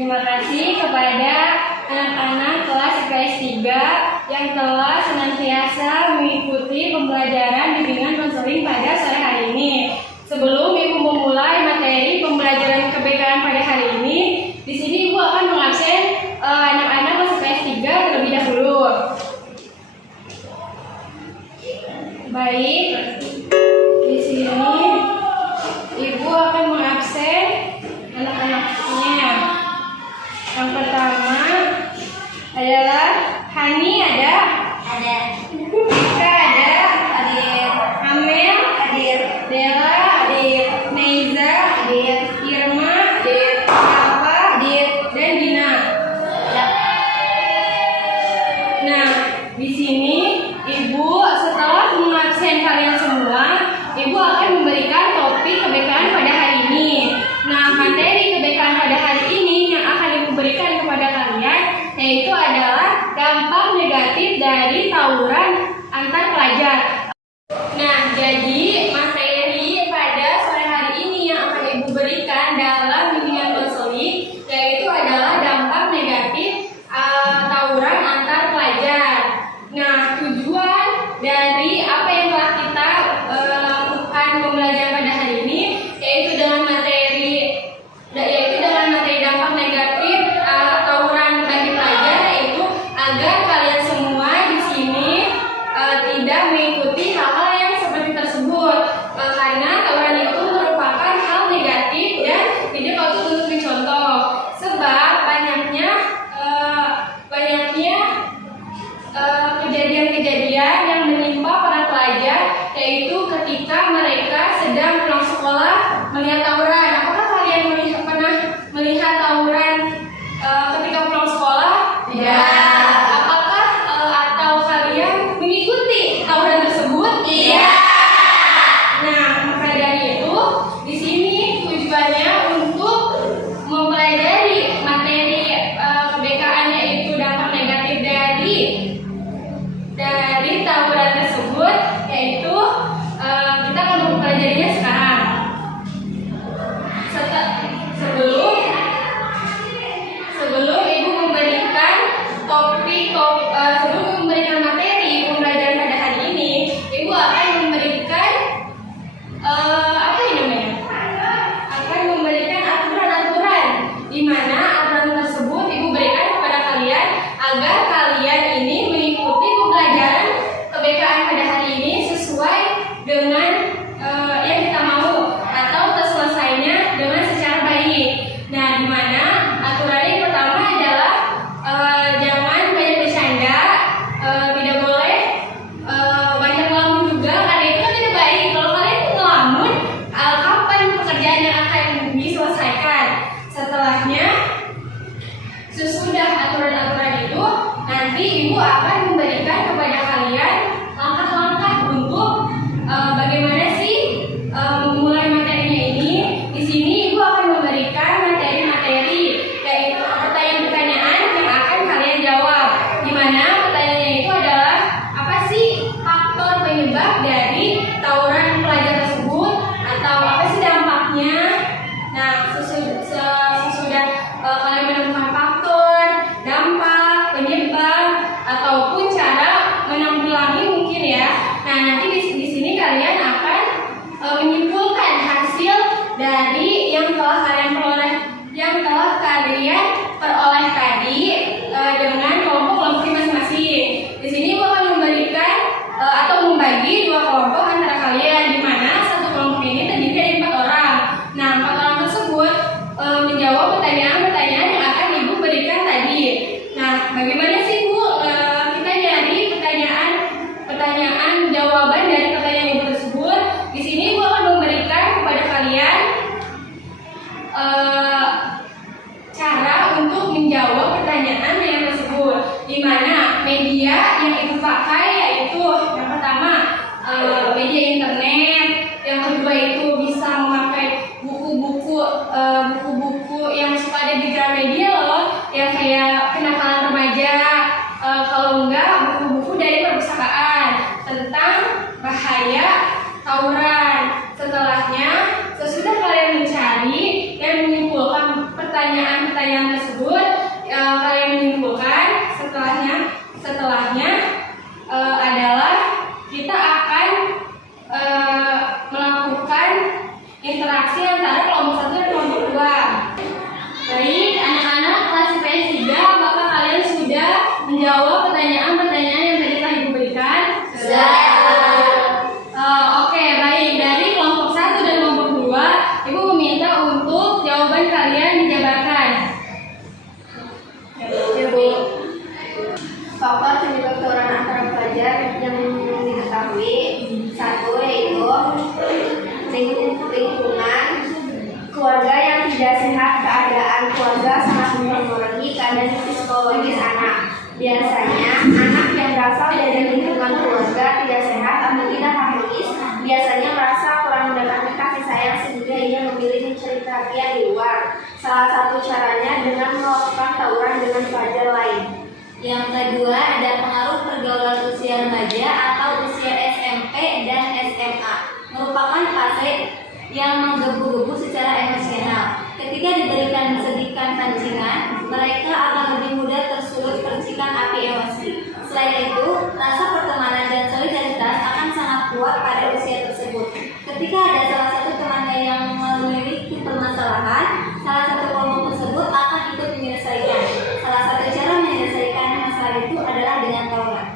Terima kasih kepada anak-anak kelas IPS 3 yang telah senantiasa mengikuti pembelajaran bimbingan konseling pada sore hari ini. Sebelum Ibu memulai materi pembelajaran kebinekaan pada hari ini, di sini Ibu akan mengabsen anak-anak kelas IPS 3 terlebih dahulu. Baik, di sini Ibu akan mengabsen anak-anaknya. Yang pertama adalah Hani, ada? Ada. Ika, ada? Hadir. Amel, Hadir. Dela, Hadir. Neiza, Hadir. Irma, Hadir. Alfa, Hadir. dan Dina. Ya. Nah, di sini Ibu setelah mengabsen kalian semua, Ibu akan memberikan topik kebinekaan pada hari ini. Nah, materi kebinekaan pada hari ini yang akan Ibu berikan kepada kalian yaitu adalah dampak negatif dari tawuran antar pelajar. Nah, jadi materi pada sore hari ini yang akan Ibu berikan dalam bimbingan konseling yaitu adalah dampak negatif tawuran antar pelajar. Nah, tujuan dari apa yang telah kita lakukan pembelajaran pada hari ini yaitu dengan materi dampak negatif tawuran bagi pelajar, yaitu agar kalian semua di sini tidak mengikuti hal-hal yang seperti tersebut, karena tawuran itu merupakan hal negatif dan tidak patut untuk dicontoh, sebab banyaknya kejadian-kejadian yang menimpa para pelajar, yaitu ketika mereka sedang pulang sekolah melihat tawuran. Apakah kalian pernah melihat tawuran ketika pulang sekolah? Tidak. Apakah atau kalian mengikuti tawuran tersebut? Iya. Nah, maka dari itu di sini tujuannya untuk mempelajari materi kebinekaan, yaitu dampak negatif dari tawuran tersebut, yaitu kita akan mempelajarinya sekarang. Sebelum Ibu memberikan sebelum memberikan materi pembelajaran pada hari ini, Ibu akan memberikan akan memberikan aturan-aturan, di mana aturan tersebut Ibu berikan kepada kalian agar kalian ini mengikuti pembelajaran kebinekaan pada hari ini sesuai dengan yang kita mau atau terselesainya dengan secara baik. Nah, di mana aturan yang pertama adalah jangan banyak bercanda, tidak boleh banyak ngelamun juga, karena itu kan tidak baik. Kalau kalian ngelamun, kapan pekerjaan yang akan diselesaikan? Setelahnya, sesudah aturan-aturan itu, nanti Ibu akan memberikan kepada kalian langkah-langkah untuk bagaimana sih memulai materinya ini. Di sini Ibu akan memberikan materi-materi, yaitu pertanyaan-pertanyaan yang akan kalian jawab. Di mana pertanyaannya itu adalah apa sih faktor penyebab dari tawuran pelajar tersebut, atau apa sih dampaknya. Nah, sesudah kalian menemukan faktor, dampak, penyebab, ataupun cara menanggulangi mungkin ya. Nah, nanti di sini kalian akan menyimpulkan hasil dari yang telah kalian peroleh tadi dengan kelompok-kelompoknya masing-masing. Di sini Ibu akan memberikan atau membagi dua kelompok antara kalian, di mana satu kelompok ini terdiri dari 4 orang. Nah, 4 orang tersebut menjawab pertanyaan-pertanyaan yang akan Ibu berikan tadi. Nah, bagaimana sih Bu kita nyari pertanyaan jawaban dari pertanyaan Ibu tersebut? Di sini Ibu akan memberikan kepada kalian cara untuk menjawab pertanyaan yang tersebut, di mana media yang Ibu pakai yaitu yang pertama media internet, yang kedua itu bisa memakai buku-buku yang suka ada di Gramedia loh, yang kayak kenakalan remaja, kalau enggak buku-buku dari perpustakaan tentang bahaya tawuran. Setelahnya, sesudah kalian mencari dan menyimpulkan pertanyaan pertanyaan tersebut, kalian menyimpulkan setelahnya adalah kita akan melakukan interaksi antara kelompok 1 dan kelompok 2. Baik, anak-anak kelas IPS 3, apakah kalian sudah menjawab pertanyaan-pertanyaan yang tadi telah Ibu berikan? Sudah. Oke, baik. Dari kelompok 1 dan kelompok 2, Ibu meminta untuk jawaban kalian dijabarkan. Ibu. Faktor penyebab tawuran antara pelajar yang diketahui, satu yaitu lingkungan keluarga yang tidak sehat. Keadaan keluarga sangat mempengaruhi keadaan psikologis anak. Biasanya anak yang berasal dari lingkungan keluarga tidak sehat atau tidak harmonis biasanya merasa kurang mendapatkan kasih sayang sehingga ia memilih mencari perhatian di luar. Salah satu caranya dengan melakukan tawuran dengan pelajar lain. Yang kedua, ada pengaruh pergaulan usia remaja atau usia SMP dan SMA, merupakan fase yang menggebu-gebu secara emosional. Ketika diberikan sedikan pancingan, mereka akan lebih mudah tersulut percikan api emosi. Selain itu, rasa pertemanan dan solidaritas akan sangat kuat pada usia tersebut. Ketika ada salah satu temannya yang memiliki permasalahan, salah satu kelompok tersebut akan ikut menyelesaikan. Salah satu cara menyelesaikan masalah itu adalah dengan tawuran.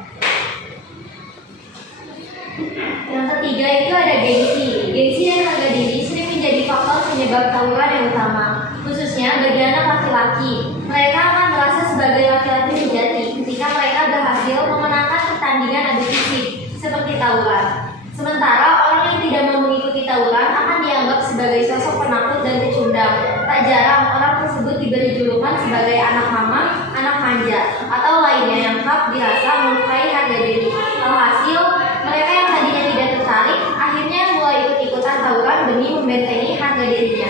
Yang ketiga itu ada gengsi. Gengsi dan harga diri sering menjadi faktor penyebab tawuran yang utama, khususnya bagi anak laki-laki. Mereka akan merasa sebagai laki-laki sejati ketika mereka berhasil memenangkan pertandingan adu fisik seperti tawuran. Sementara orang yang tidak mau mengikuti tawuran akan dianggap sebagai sosok penakut dan pecundang. Tak jarang orang tersebut diberi julukan sebagai anak mama, anak manja, atau lainnya yang kerap dirasa melukai harga diri. Alhasil, mereka yang tadinya tidak tertarik akhirnya mulai ikut-ikutan tawuran demi membentengi harga dirinya.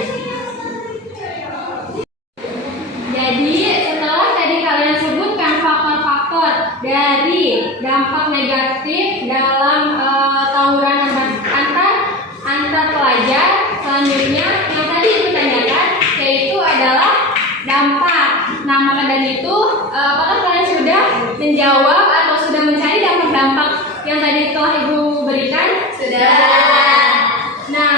Jadi, setelah tadi kalian sebutkan faktor-faktor dari dampak negatif dalam tawuran antar pelajar, selanjutnya yang tadi ditanyakan yaitu adalah dampak. Nah, maka dari itu, apakah kalian sudah menjawab atau sudah mencari dampak-dampak yang tadi telah Ibu berikan? Sudah. Nah,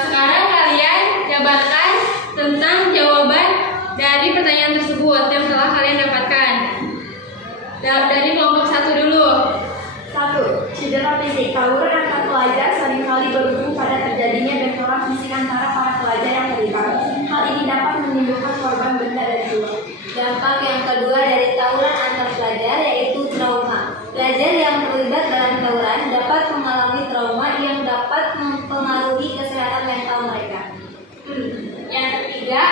sekarang kalian jabarkan tentang jawaban dari pertanyaan tersebut yang telah kalian dapatkan. Dari kelompok 1 dulu. 1. Cedera fisik. Tawuran antar pelajar seringkali berujung pada terjadinya bentrokan fisik antara para pelajar yang terlibat. Hal ini dapat menimbulkan korban benda dan jiwa. Dampak yang kedua dari tawuran antar pelajar yaitu trauma. Pelajar yang terlibat dalam tawuran dapat mengalami trauma yang dapat mempengaruhi kesehatan mental mereka. Yang ketiga,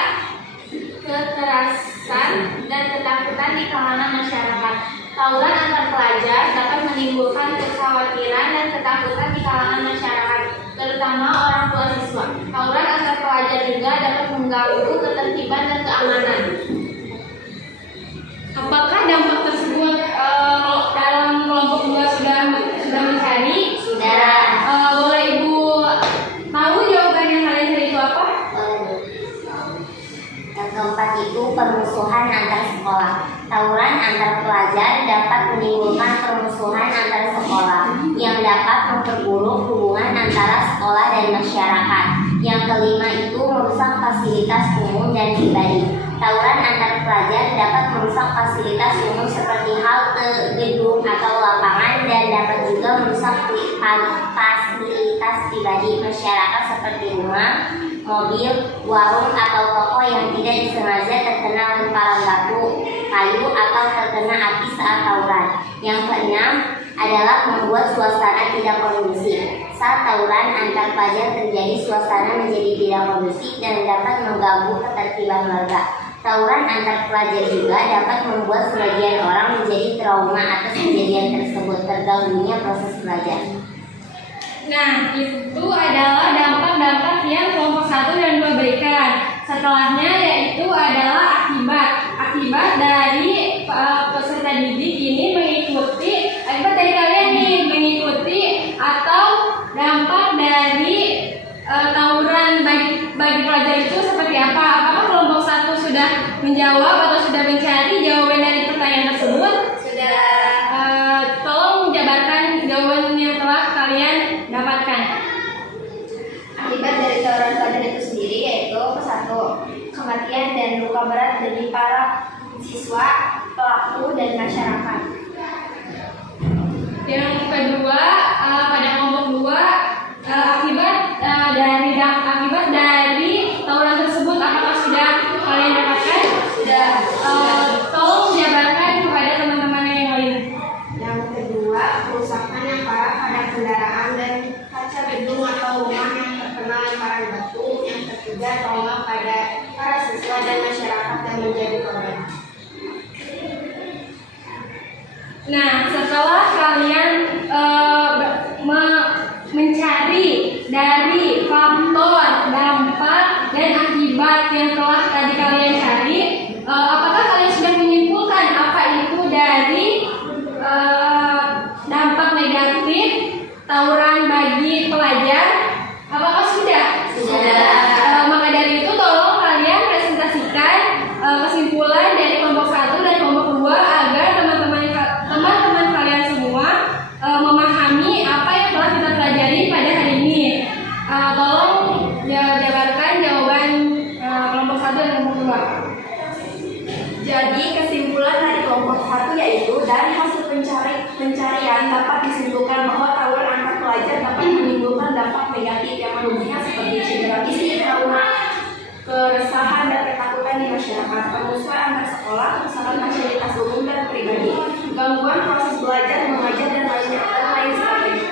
kekerasan dan ketakutan di kalangan masyarakat. Tawuran antar pelajar dapat menimbulkan kekhawatiran dan ketakutan di kalangan masyarakat, terutama orang tua siswa. Tawuran antar pelajar juga dapat mengganggu ketertiban dan keamanan. Apakah dampak tersebut dalam kelompok 2 sudah mencari? Sudah. Boleh Ibu tahu jawaban yang kalian cari itu apa? Yang keempat itu permusuhan antar sekolah. Tawuran antar pelajar dapat menimbulkan permusuhan antar sekolah yang dapat memperburuk hubungan antara sekolah dan masyarakat. Yang kelima itu merusak fasilitas umum dan pribadi. Tawuran antar pelajar dapat merusak fasilitas umum seperti halte, gedung, atau lapangan dan dapat juga merusak fasilitas pribadi masyarakat seperti rumah, mobil, warung, atau toko yang tidak disengaja terkena lemparan batu, kayu, atau terkena api saat tawuran. Yang keenam adalah membuat suasana tidak kondusif. Saat tawuran antar pelajar terjadi, suasana menjadi tidak kondusif dan dapat mengganggu ketertiban warga. Tawuran antar pelajar juga dapat membuat sebagian orang menjadi trauma atas kejadian tersebut, terganggunya proses belajar. Nah, itu adalah dampak-dampak yang kelompok 1 dan 2 berikan. Setelahnya yaitu adalah akibat dari peserta didik ini mengikuti atau dampak dari tawuran bagi pelajar itu seperti apa? Apakah kelompok 1 sudah menjawab atau sudah mencari jawaban dari pertanyaan tersebut? Sudah. Tolong jabarkan jawaban yang telah kalian dapatkan. Akibat dari tawuran pelajar itu sendiri yaitu satu, kematian dan luka berat bagi para siswa, pelaku, dan masyarakat. Yang kedua, pada kelompok 2, akibat dari tawuran tersebut apakah sudah kalian dapatkan? Sudah. Tolong jabarkan kepada teman-teman yang lain. Yang kedua, kerusakan yang parah pada kendaraan dan kaca gedung atau rumah yang terkena lemparan batu. Yang ketiga, trauma pada para siswa dan masyarakat yang menjadi korban. Nah, setelah kalian mencari dari faktor, dampak, dan akibat yang telah tadi kalian cari, apakah kalian sudah menyimpulkan apa itu dari dampak negatif tawuran bagi pelajar? Apakah sudah? Sudah. Maka dari itu tolong kalian presentasikan kesimpulan dari kelompok 1 dan kelompok 2 agar teman-teman kalian semua memahami apa yang telah kita pelajari pada hari ini. Tolong jabarkan jawaban kelompok 1 dan kelompok 2. Jadi kesimpulan dari kelompok 1 yaitu dari hasil pencarian dapat disimpulkan bahwa tawuran antar pelajar dapat menimbulkan dampak negatif yang merugikan seperti cedera fisik, trauma, keresahan dan ketakutan di masyarakat, permusuhan antar sekolah, kerusakan fasilitas umum dan pribadi, gangguan proses belajar, mengajar dan lain sebagainya.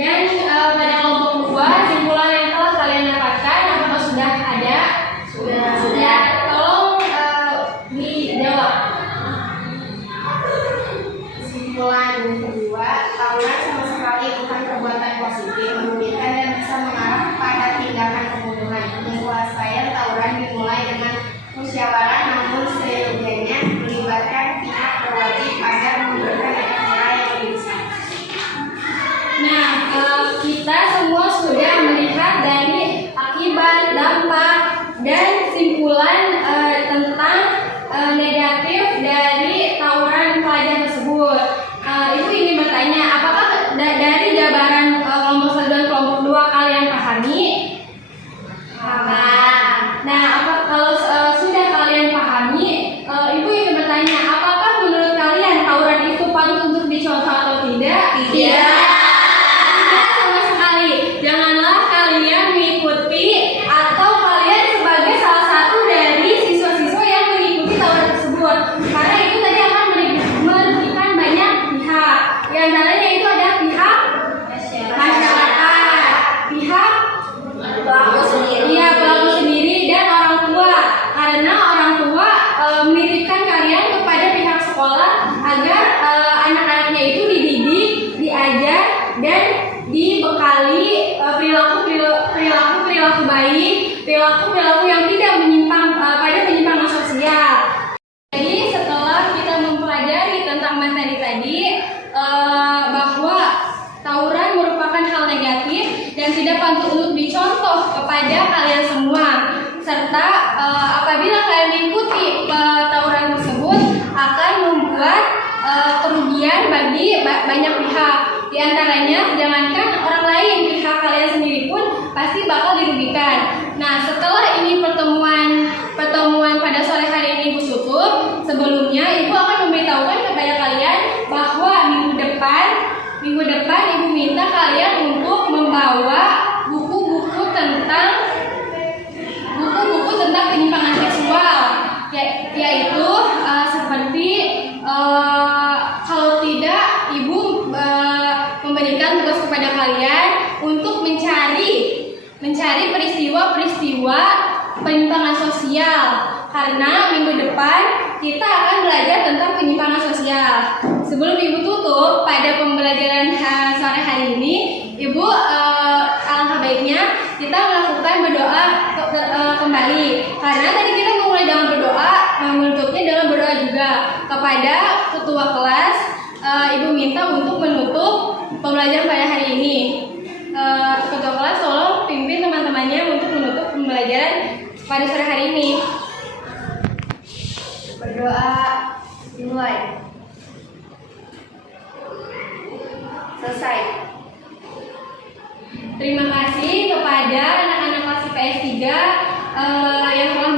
Dan pada kelompok 2, kesimpulan yang telah kalian dapatkan apakah sudah ada? Sudah. Tolong dijawab. Kesimpulan kedua, tawuran sama sekali bukan perbuatan positif, merugikan dan bisa mengarah pada tindakan pembunuhan. Penyelesaian tawuran dimulai dengan musyawarah, namun seyogianya melibatkan pihak berwajib agar memberikan efek jerah yang lebih besar. Nah, kita semua sudah melihat dari akibat, dampak, dan kesimpulan tentang negatif dari tawuran pelajar tersebut. Ibu ingin bertanya, apakah dari jabaran kelompok 1 dan kelompok 2 kalian pahami? Nah, kalau sudah kalian pahami, Ibu ingin bertanya, apakah menurut kalian tawuran itu patut untuk dicontoh atau tidak? Tidak. Tidak sama sekali. Janganlah kalian mengikuti atau kalian sebagai salah satu dari siswa-siswa yang mengikuti tawuran tersebut, karena itu tadi akan merugikan banyak pihak. Di antaranya itu ada pihak masyarakat, pihak Pelaku sendiri. iya pelaku sendiri, dan orang tua, karena orang tua menitipkan kalian kepada pihak sekolah agar anak-anaknya itu dididik, diajar, dan dibekali perilaku baik, perilaku yang tidak menyimpang pada penyimpangan sosial. Jadi setelah kita mempelajari tentang materi tadi, bahwa tawuran merupakan hal negatif dan tidak patut untuk dicontoh kepada kalian semua, serta apabila kalian mengikuti tawuran tersebut akan membuat kerugian bagi banyak pihak. Di antaranya, jangankan orang lain, pihak kalian sendiri pun pasti bakal dirugikan. Nah, setelah ini pertemuan pada sore hari ini Ibu tutup, sebelumnya Ibu akan memberitahukan kepada kalian bahwa minggu depan Ibu minta kalian untuk membawa buku-buku tentang penyimpangan seksual, yaitu seperti kalau tidak Ibu memberikan tugas kepada kalian untuk mencari peristiwa-peristiwa penyimpangan sosial, karena minggu depan kita akan belajar tentang penyimpangan sosial. Sebelum Ibu tutup pada pembelajaran sore hari ini, Ibu alangkah baiknya kita melakukan berdoa kembali, karena tadi kita memulai dengan berdoa, menutupnya dengan berdoa juga kepada ketua kelas. Ibu minta untuk menutup pembelajaran pada hari ini. Ketua kelas tolong pimpin teman-temannya untuk menutup pembelajaran pada sore hari ini. Terima kasih kepada anak-anak kelas IPS 3 yang telah